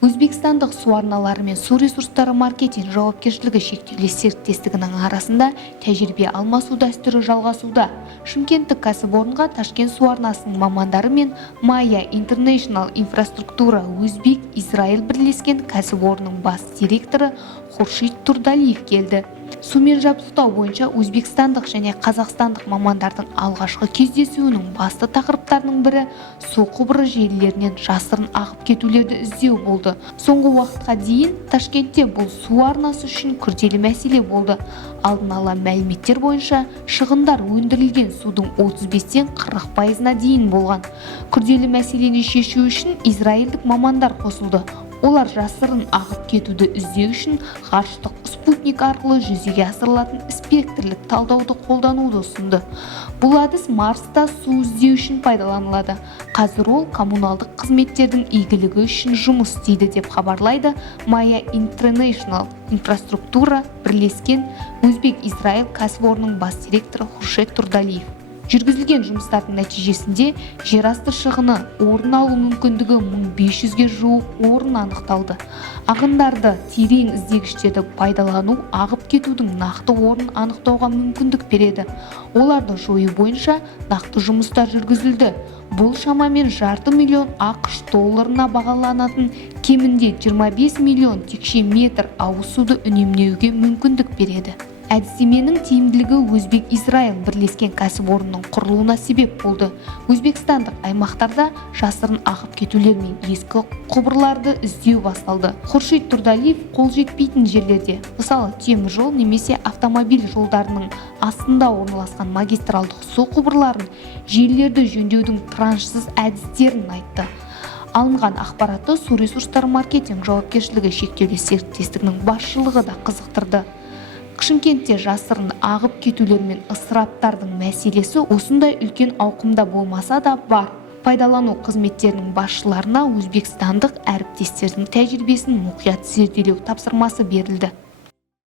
Өзбекстандық су арналары мен су ресурстары маркетинг жауапкершілігі шектеулі серіктестігінің арасында тәжірибе алмасу дәстүрі жалғасуда. Шымкенттік кәсіпорынға Ташкент су арнасының мамандары мен Maya International инфраструктура Өзбек-Израиль бірлескен кәсіпорынның бас директоры Хуршид Турдалиев келді. Сумен жабдықтау бойынша өзбекстандық және қазақстандық мамандардың алғашқы кездесуінің басты тақырыптарының бірі су құбыры желілерінен жасырын ағып кетулерді іздеу болды. Соңғы уақытқа дейін Ташкентте бұл су арнасы үшін күрделі мәселе болды. Алдын ала мәліметтер бойынша шығындар өндірілген судың 35-тен 40%-на дейін болған. Күрделі мәселені шешу үшін израильдік мамандар қосылды. Олар жасырын ағып кетуді іздеу үшін ғарыштық спутник арқылы жүзеге асырылатын спектрлік талдауды қолдануды ұсынды. Бұл әдіс Марста су іздеу үшін пайдаланылады. Қазір ол коммуналдық қызметтердің игілігі үшін жұмыс істейді деп хабарлайды Maya International инфраструктура бірлескен Өзбек-Израиль кәсіпорнының бас директоры Хуршид Турдалиев. Жүргізілген жұмыстардың нәтижесінде жерасты шығыны орын алу мүмкіндігі 1500-ге жуық орын анықталды. Ағындарды терең іздегіштерді пайдалану ағып кетудің нақты орнын анықтауға мүмкіндік береді. Оларды жою бойынша нақты жұмыстар жүргізілді. Бұл шамамен $500 миллион ақш долларына бағаланатын кемінде 25 миллион текше метр ауыз суды үнемдеуге мүмкіндік береді. Әдістеменің тиімділігі Өзбек-Израиль бірлескен кәсіпорынның құрылуына себеп болды. Өзбекстандық аймақтарда жасырын ағып кетулер мен ескі құбырларды іздеу басталды. Хуршид Турдалиев қол жетпейтін жерлерде, мысалы темір жол немесе автомобиль жолдарының астында орналасқан магистралдық су құбырларын, желілерді жөндеудің траншсыз әдістерін айтты. Алынған ақпаратты су ресурстары маркетинг жауапкершілігі шектеулі серіктестігінің басшылығы да қызықтырды. Шымкентте жасырын ағып кетулер мен ысыраптардың мәселесі осындай үлкен ауқымда болмаса да бар. Пайдалану қызметтерінің басшыларына өзбекстандық әріптестердің тәжірибесін мұқият зерделеу тапсырмасы берілді.